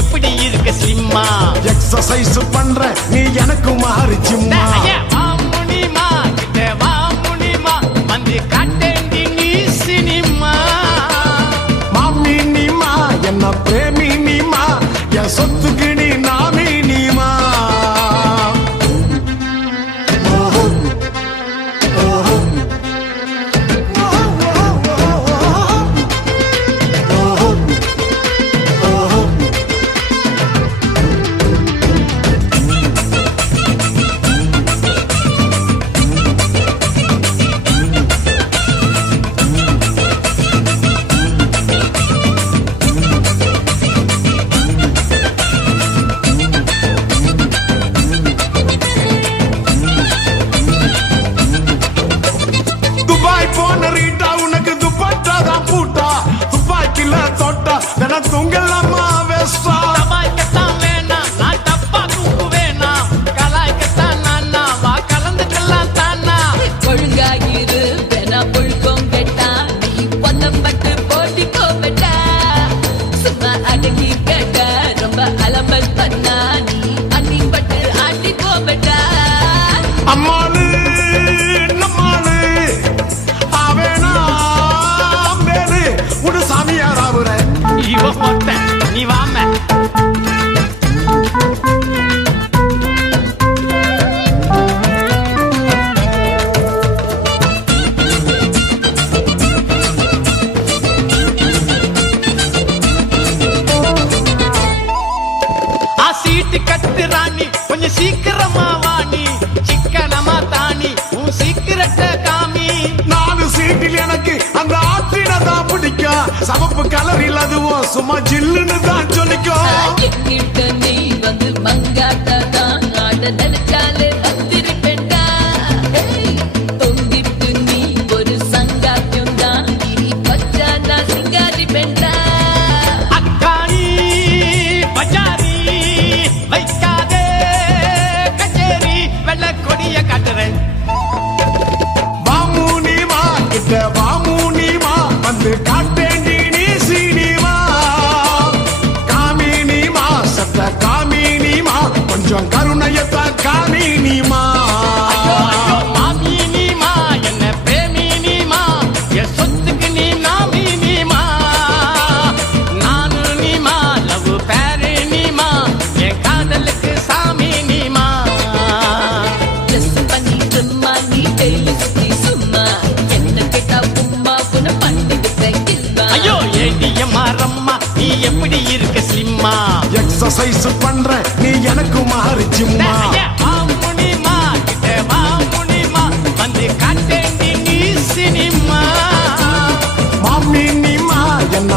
எப்படி இருக்க ஸ்லிம்மா எக்ஸர்சைஸ் பண்ற நீ எனக்கு மாறி சும்மா வா முனிமா கிட்ட வா முனிமா வந்து காட்டேண்டி நீ சினிமா மாமி நீமா என்ன பிரேமி நீமா என் சொத்துக்கு நீ நாமி நீமா தூங்கலாமா வேஸ்டா தபாய்க்கத்தான் வேணாம் நான் தப்பா தூக்கு வேணாம் கலாய்க்கத்தான் நானா வா கலந்துக்கலாம் தானா ஒழுங்காயிரு வேணா புழுக்கம் கேட்டா நீ பொண்ணம் பட்டு போட்டிக்கோ பெட்டா சும்மா அடங்கி கேட்ட ரொம்ப அலம்பல் பண்ணா நீ அன்னி பட்டு ஆட்டிக்கோ பெட்டா அம்மாளு நம்மாளு ஆவேனா மேலு உடு சாமியாராவுற இவ மொத்த நீ வாம சீட்டு கட்டு ராணி கொஞ்சம் சீக்கிரமா வாணி சிக்கனமா தானி உன் சீக்கிரட்ட காமி 4 சீட்டில் எனக்கு அந்த ஆற்றினதான் பிடிக்கும் சமப்பு கலர் இல்லாதுவும் சும்மா ஜில்லுன்னு தான் சொல்லிக்கும் எங்கிட்ட நீ வந்து மங்காட்டாதான் ஆட நினைச்சாலே வந்திருப்பேண்டா தொங்கிட்டு நீ ஒரு சங்காத்தியம் தான் நீ பச்சா நான் சிங்காரி பெண்டா அக்காணி பஜாரி வைக்காதே கச்சேரி வெள்ள கொடிய காட்டுறேன் வாமுனிமா கிட்ட வாமுனிமா வந்து காட்டேண்டி நீ சீனிமா காமினிமா சத்த காமினிமா கொஞ்சம் கருணையத்தான் காமினிமா மாமினிமா என்ன பிரேமினிமா என் சொத்துக்கு நீ நாமினிமா நானு நீமா லவ் பேரணிமா என் காதலுக்கு சாமி நீமா ட்ரெஸ் பண்ணிட்டுமா நீ டெய்லி சுத்தி சும்மா என்ன கேட்டா உம்மா புன பண்ணிட்டு ஐயோ ஏடிஎம்மா ரம்மா நீ எப்படி இருக்க ஸ்லிம்மா எக்ஸர்சைஸ் பண்ற நீ எனக்கு மாறி சும்மா முனிமா கிட்ட வா முனிமா வந்து காட்டேண்டி நீ சினிமா மாமி நீமா என்ன